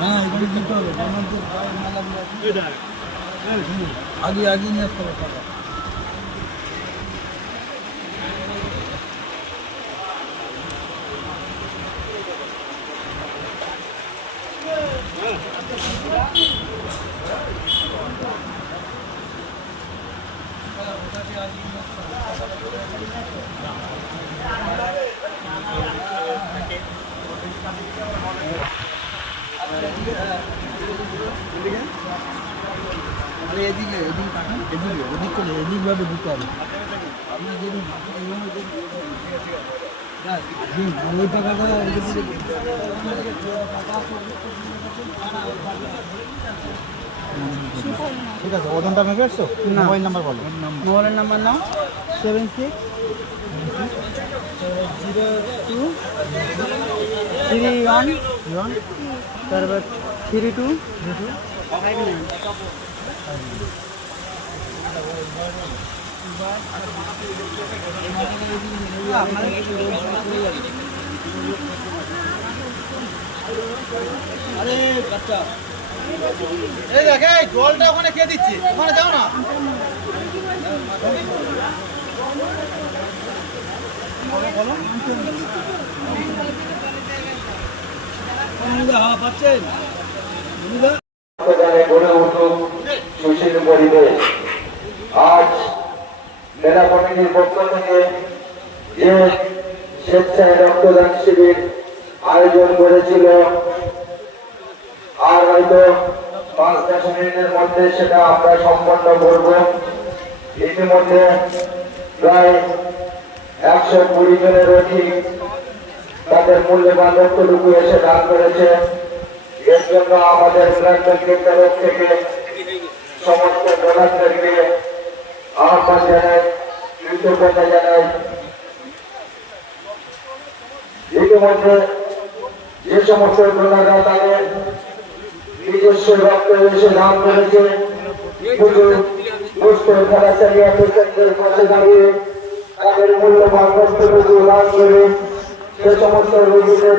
না এগুলো দিতে হবে। আগে আগে নিয়ে আসতে হবে আরে এদিকে এদিকে তাকান এদিকে করে এদিকভাবে হবে। আপনার ওই টাকাটা ঠিক আছে ওজনটা মেপে এসছো মোবাইল নাম্বার বলো। মোবাইলের নাম্বার। নাও। Seven six zero two three one one. তারপর থ্রি টু? আরে, বাচ্চা। এই দেখ, এই জলটা ওখানে কে দিচ্ছে। ওখানে যাও না। অনুদা হাওয়া পাচ্ছেন আর হয়তো পাঁচ দশ মিনিটের মধ্যে সেটা আমরা সম্পন্ন করব। ইতিমধ্যে প্রায় একশো কুড়ি জনের অধিক তাদের মূল্যবান রক্তটুকু এসে দান করেছে। এর জন্য আমাদের ব্লাড ব্যাংকের তরফ থেকে সমস্ত ডোনারদেরকে আহ্বান জানাই কৃতজ্ঞতা জানাই ইতিমধ্যে যে সমস্ত ডোনাররা তাদের নিজস্ব রক্ত এসে দান করেছে শুধু দুস্থ খেলাচালিয়া পেশেন্টদের পাশে দাঁড়িয়ে তাদের মূল্যবান রক্তটুকু দান করে সে সমস্ত রোগীদের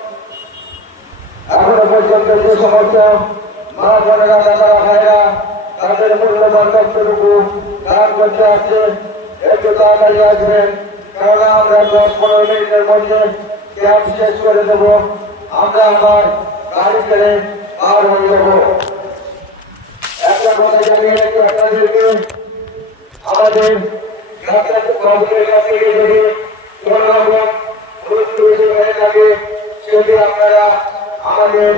পর্যন্ত যে সমস্ত মা বোনেরা দাদা ভাইরা, তাদের মূল্যবান রক্তটুকু দান করতে আসছে। একটু তাড়াতাড়ি আসবেন, কারণ আমরা দশ পনেরো মিনিটের মধ্যে ক্যাম্প শেষ করে দেবো। আমরা আবার গাড়ি করে পার হয়ে যাব। একটা কথা জানিয়ে রাখি আপনাদেরকে। আমাদের সেটি আপনারা আমাদের